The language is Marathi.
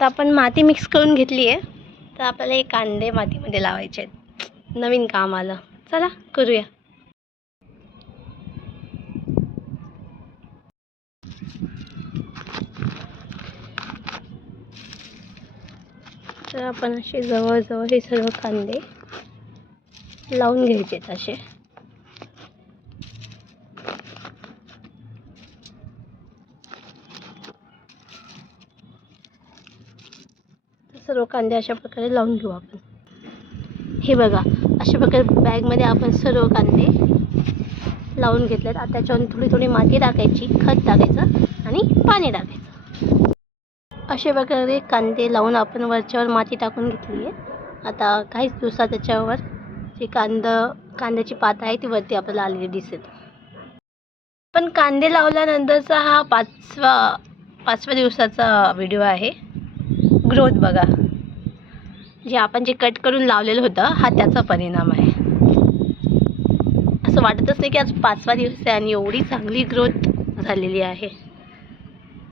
आता आपण माती मिक्स करून घेतली आहे. तर आपल्याला हे कांदे मातीमध्ये लावायचे आहेत. नवीन काम आलं. चला करूया. तर आपण असे जवळजवळ हे सर्व कांदे लावून घ्यायचे आहेत असे. सर्व कांदे अशा प्रकारे लावून घेऊ आपण. हे बघा अशा प्रकारे बॅगमध्ये आपण सर्व कांदे लावून घेतलेत. आता त्याच्यावर थोडी थोडी माती टाकायची खत टाकायचं आणि पाणी टाकायचं. अशा प्रकारे कांदे लावून आपण वरच्यावर माती टाकून घेतली आहे. आता काहीच दिवसात त्याच्यावर जे कांद कांद्याची पात आहे ती वरती आपल्याला आलेली दिसेल. पण कांदे लावल्यानंतरचा हा पाचवा पाचव्या दिवसाचा व्हिडिओ आहे. ग्रोथ बघा. जे आपण जे कट करून लावलेलं होतं हा त्याचा परिणाम आहे. असं वाटतच नाही की आज पाचवा दिवस आहे आणि एवढी चांगली ग्रोथ झालेली आहे.